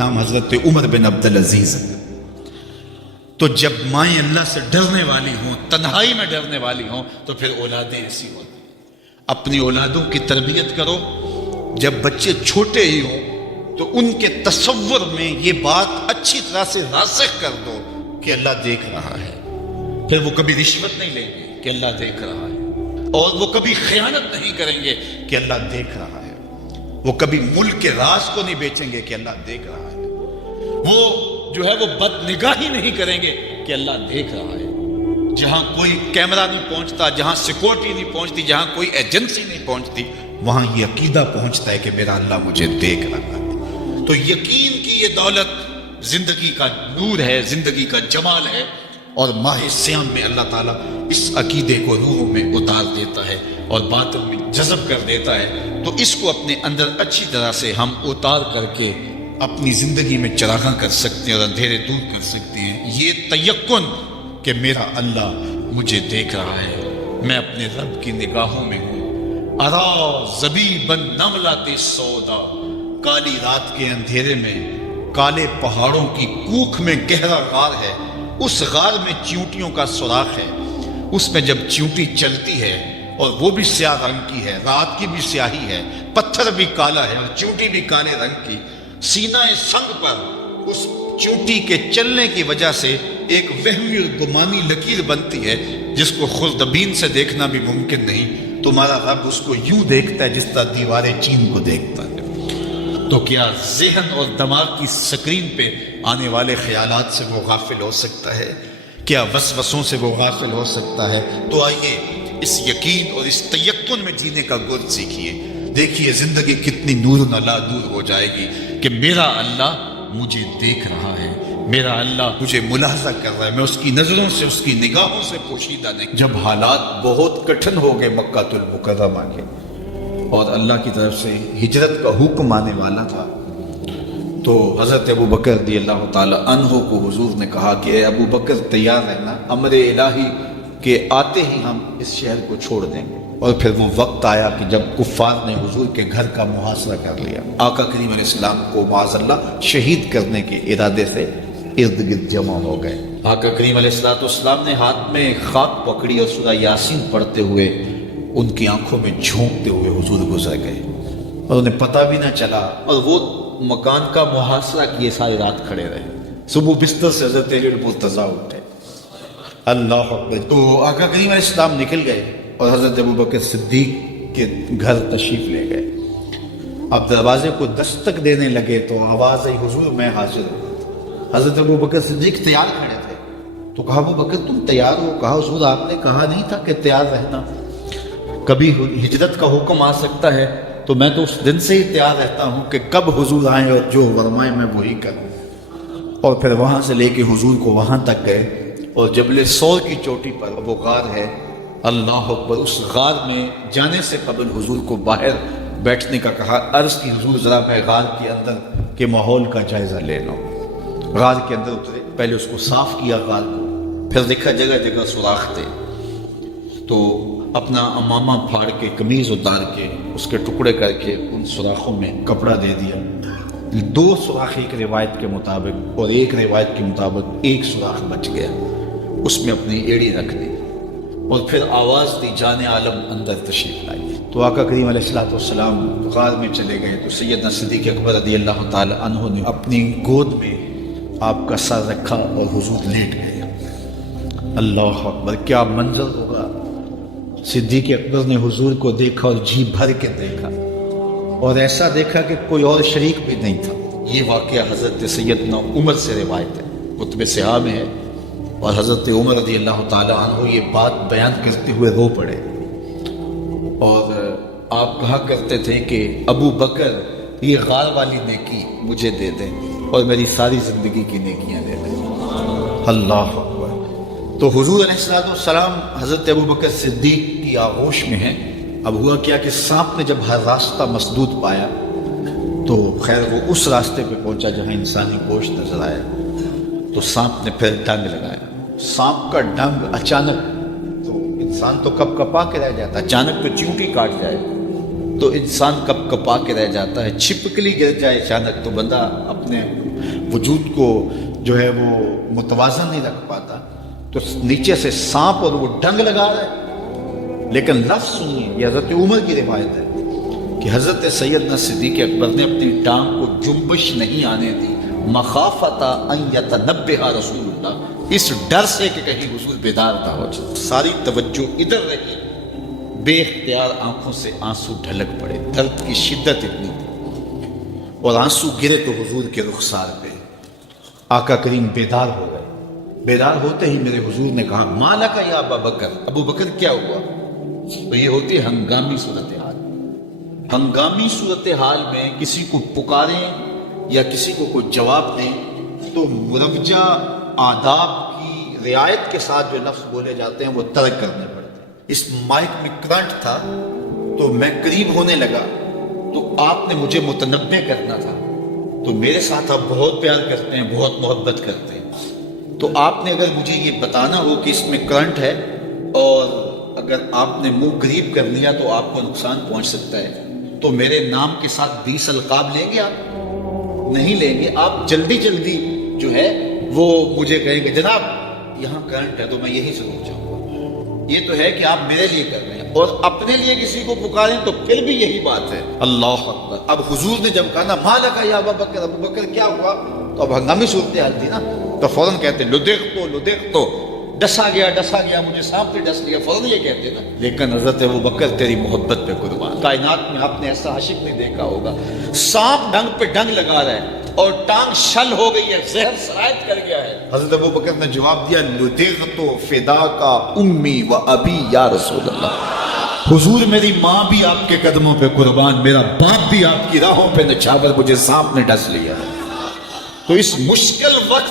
نام حضرت عمر بن عبدالعزیز ہے۔ تو جب مائیں اللہ سے ڈرنے والی ہوں، تنہائی میں ڈرنے والی ہوں، تو پھر اولادیں ایسی ہوتی ہیں۔ اپنی اولادوں کی تربیت کرو، جب بچے چھوٹے ہی ہوں تو ان کے تصور میں یہ بات اچھی طرح سے راسخ کر دو کہ اللہ دیکھ رہا ہے۔ پھر وہ کبھی رشوت نہیں لیں گے کہ اللہ دیکھ رہا ہے، اور وہ کبھی خیانت نہیں کریں گے کہ اللہ دیکھ رہا ہے، وہ کبھی ملک کے راز کو نہیں بیچیں گے کہ اللہ دیکھ رہا ہے، وہ جو ہے وہ بد نگاہی نہیں کریں گے کہ اللہ دیکھ رہا ہے۔ جہاں کوئی کیمرہ نہیں پہنچتا، جہاں سیکورٹی نہیں پہنچتی، جہاں کوئی ایجنسی نہیں پہنچتی، وہاں یہ عقیدہ پہنچتا ہے کہ میرا اللہ مجھے دیکھ رہا ہے۔ تو یقین کی یہ دولت زندگی کا نور ہے، زندگی کا جمال ہے، اور ماہ سیام میں اللہ تعالیٰ اس عقیدے کو روحوں میں اتار دیتا ہے اور باطن میں جذب کر دیتا ہے۔ تو اس کو اپنے اندر اچھی طرح سے ہم اتار کر کے اپنی زندگی میں چراغاں کر سکتے ہیں اور اندھیرے دور کر سکتے ہیں۔ یہ تیقن کہ میرا اللہ مجھے دیکھ رہا ہے، میں اپنے رب کی نگاہوں میں ہوں۔ ارا زبیباً نملۃ سودا، کالی رات کے اندھیرے میں کالے پہاڑوں کی کوکھ میں گہرا غار ہے، اس غار میں چیونٹیوں کا سوراخ ہے، اس میں جب چیونٹی چلتی ہے اور وہ بھی سیاہ رنگ کی ہے، رات کی بھی سیاہی ہے، پتھر بھی کالا ہے اور چیونٹی بھی کالے رنگ کی، سینہ سنگ پر اس چیونٹی کے چلنے کی وجہ سے ایک وہمی اور گمانی لکیر بنتی ہے جس کو خوردبین سے دیکھنا بھی ممکن نہیں۔ تمہارا رب اس کو یوں دیکھتا ہے جس طرح دیواریں چین کو دیکھتا ہے۔ تو کیا ذہن اور دماغ کی سکرین پہ آنے والے خیالات سے وہ غافل ہو سکتا ہے؟ کیا وسوسوں سے وہ غافل ہو سکتا ہے؟ تو آئیے اس یقین اور اس تیقن میں جینے کا گر سیکھیے۔ دیکھیے زندگی کتنی نور نلا دور ہو جائے گی کہ میرا اللہ مجھے دیکھ رہا ہے، میرا اللہ مجھے ملاحظہ کر رہا ہے، میں اس کی نظروں سے، اس کی نگاہوں سے پوشیدہ نہیں۔ جب حالات بہت کٹھن ہو گئے مکہ المکرمہ کے اور اللہ کی طرف سے ہجرت کا حکم آنے والا تھا، تو حضرت ابو بکر رضی اللہ تعالی عنہ کو حضور نے کہا کہ اے ابو بکر تیار رہنا، امر الہی کے آتے ہی ہم اس شہر کو چھوڑ دیں گے۔ اور پھر وہ وقت آیا کہ جب کفار نے حضور کے گھر کا محاصرہ کر لیا، آقا کریم علیہ السلام کو معاذ اللہ شہید کرنے کے ارادے سے ارد گرد جمع ہو گئے۔ آقا کریم علیہ السلام نے ہاتھ میں خاک پکڑی اور سورہ یاسین پڑھتے ہوئے ان کی آنکھوں میں جھونکتے ہوئے حضور گزر گئے اور انہیں پتہ بھی نہ چلا، اور وہ مکان کا محاصرہ کیے ساری رات کھڑے رہے۔ صبح بستر سے حضرت علی المرتضیٰ اٹھے، اللہ اکبر، تو آقا کریم علیہ السلام نکل گئے اور حضرت ابو بکر صدیق کے گھر تشریف لے گئے۔ اب دروازے کو دستک دینے لگے تو آواز آئی، حضور میں حاضر ہوں۔ حضرت ابو بکر صدیق تیار کھڑے تھے، تو کہا ابو بکر تم تیار ہو؟ کہا حضور آپ نے کہا نہیں تھا کہ تیار رہنا، کبھی ہجرت کا حکم آ سکتا ہے، تو میں تو اس دن سے ہی تیار رہتا ہوں کہ کب حضور آئیں اور جو فرمائیں میں وہی کروں۔ اور پھر وہاں سے لے کے حضور کو وہاں تک گئے، اور جبل سور کی چوٹی پر وہ غار ہے، اللہ اکبر، اس غار میں جانے سے قبل حضور کو باہر بیٹھنے کا کہا، عرض کی حضور ذرا میں غار کے اندر کے ماحول کا جائزہ لے لوں۔ غار کے اندر اترے، پہلے اس کو صاف کیا غار کو، پھر دیکھا جگہ جگہ سوراخ تھے، تو اپنا امامہ پھاڑ کے قمیض اتار کے اس کے ٹکڑے کر کے ان سوراخوں میں کپڑا دے دیا۔ 2 سوراخ ایک روایت کے مطابق اور ایک روایت کے مطابق 1 سوراخ بچ گیا، اس میں اپنی ایڑی رکھ دی، اور پھر آواز دی جان عالم اندر تشریف لائی۔ تو آقا کریم علیہ السلام غار میں چلے گئے، تو سیدنا صدیق اکبر رضی اللہ تعالی عنہ نے اپنی گود میں آپ کا سر رکھا اور حضور لیٹ گئے۔ اللہ اکبر، کیا منظر ہوگا! صدیق اکبر نے حضور کو دیکھا اور جی بھر کے دیکھا، اور ایسا دیکھا کہ کوئی اور شریک بھی نہیں تھا۔ یہ واقعہ حضرت سیدنا عمر سے روایت ہے، کتب سیاح میں ہے، اور حضرت عمر رضی اللہ تعالی عنہ یہ بات بیان کرتے ہوئے رو پڑے، اور آپ کہا کرتے تھے کہ ابو بکر یہ غار والی نیکی مجھے دے دیں اور میری ساری زندگی کی نیکیاں دے دیں۔ اللہ اکبر! تو حضور علیہ السلام حضرت ابو بکر صدیق کی آغوش میں ہیں۔ اب ہوا کیا کہ سانپ نے جب ہر راستہ مسدود پایا تو خیر وہ اس راستے پہ پہنچا جہاں انسانی گوشت نظر آیا، تو سانپ نے پھر ڈنگ لگایا۔ سانپ کا ڈنگ اچانک، تو انسان تو کپ کپا کے رہ جاتا ہے، اچانک تو چیونٹی کاٹ جائے تو انسان کپ کپا کے رہ جاتا ہے، چھپکلی گر جائے اچانک تو بندہ اپنے وجود کو جو ہے وہ متوازن نہیں رکھ پاتا، تو نیچے سے سانپ اور وہ ڈنگ لگا رہا ہے۔ لیکن لفظ سنیے، یہ حضرت عمر کی روایت ہے کہ حضرت سیدنا صدیق اکبر نے اپنی ٹانگ کو جنبش نہیں آنے دی، مخافت ان یتنبہ رسول اللہ، اس ڈر سے کہ کہیں حضور بیدار نہ ہو جائے۔ ساری توجہ ادھر رہی، بے اختیار آنکھوں سے آنسو ڈھلک پڑے، درد کی شدت اتنی تھی اور آنسو گرے تو حضور کے رخسار پہ آقا کریم بیدار ہو گئے۔ بیدار ہوتے ہی میرے حضور نے کہا مالک یا ابا بکر، ابو بکر کیا ہوا؟ تو یہ ہوتی ہے ہنگامی صورتحال۔ ہنگامی صورتحال میں کسی کو پکاریں یا کسی کو کوئی جواب دیں تو مروجہ آداب کی رعایت کے ساتھ جو لفظ بولے جاتے ہیں وہ ترک کرنے پڑتے ہیں۔ اس مائک میں کرنٹ تھا تو میں قریب ہونے لگا تو آپ نے مجھے متنبہ کرنا تھا، تو میرے ساتھ آپ بہت پیار کرتے ہیں، بہت محبت کرتے ہیں، تو آپ نے اگر مجھے یہ بتانا ہو کہ اس میں کرنٹ ہے اور اگر آپ نے منہ قریب کر لیا تو آپ کو نقصان پہنچ سکتا ہے، تو میرے نام کے ساتھ 20 القاب لیں گے؟ آپ نہیں لیں گے، آپ جلدی جلدی جو ہے وہ مجھے کہیں گے جناب یہاں کرنٹ ہے، تو میں یہی سے رک جاؤں گا۔ یہ تو ہے کہ آپ میرے لیے کر رہے ہیں، اور اپنے لیے کسی کو پکاریں تو پھر بھی یہی بات ہے۔ اللہ اکبر۔ اب حضور نے جب کہا نا مالک یا ابا بکر، ابو بکر کیا ہوا، تو اب ہنگامی صورتحال تھی نا، تو فوراً کہتے لدغت، ڈسا گیا مجھے سانپ نے ڈس لیا، فوراً یہ کہتے نا۔ لیکن حضرت ابو بکر تیری محبت پہ قربان، کائنات میں آپ نے ایسا عاشق نہیں دیکھا ہوگا، سانپ ڈنگ پہ ڈنگ لگا رہا ہے اور ٹانگ شل ہو گئی ہے، زہر سرایت کر گیا ہے۔ حضرت ابو بکر نے جواب دیا لدغت فداک امی و ابی یا رسول اللہ، حضور میری ماں بھی آپ کے قدموں پہ قربان، میرا باپ بھی آپ کی راہوں پہ نچھاور، مجھے سانپ نے ڈس لیا۔ تو اس مشکل وقت